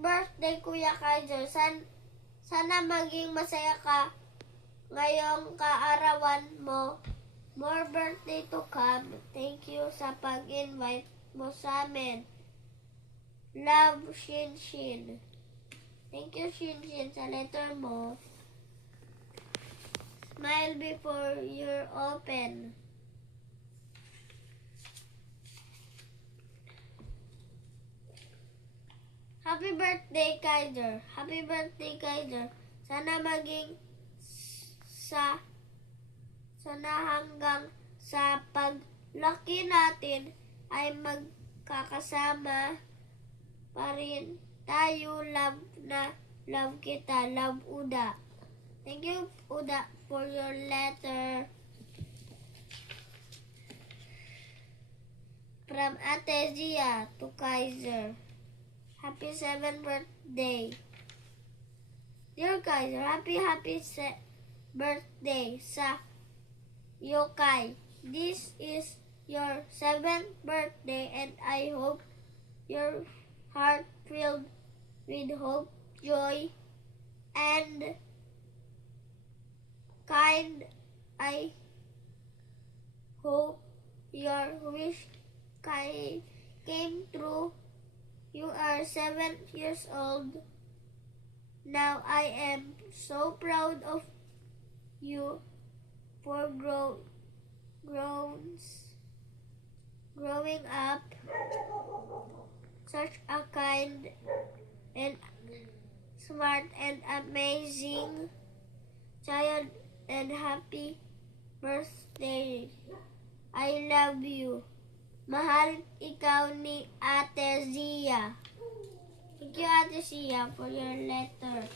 birthday, Kuya Kaiser. Sana maging masaya ka ngayong kaarawan mo. More birthday to come. Thank you sa pag-invite mo sa amin. Love, Shin Shin. Thank you, Shin Shin, sa letter mo. Smile before you're open. Happy birthday, Kaiser. Happy birthday, Kaiser. Sana maging sana hanggang sa paglaki natin ay magkakasama pa rin tayo. Love na love kita. Love, Uda. Thank you, Uda, for your letter. From Ate Zia to Kaiser. Happy 7th birthday. Dear Kaiser, happy birthday sa Yokai. This is your 7th birthday and I hope your heart filled with hope, joy, and kind. I hope your wish came true. You are 7 years old. Now I am so proud of you for growing up such a kind and smart and amazing child, and happy birthday. I love you. Mahal ikaw ni Ate Zia. Thank you, Ate Zia, for your letter.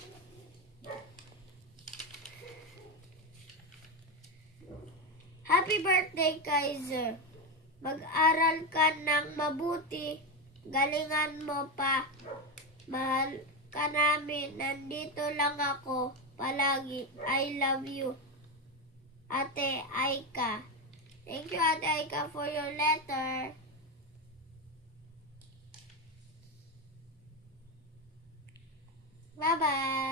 Happy birthday, Kaiser. Mag-aral ka ng mabuti. Galingan mo pa. Mahal ka namin. Nandito lang ako palagi. I love you, Ate Aika. Thank you, Ate Aika, for your letter. Bye-bye.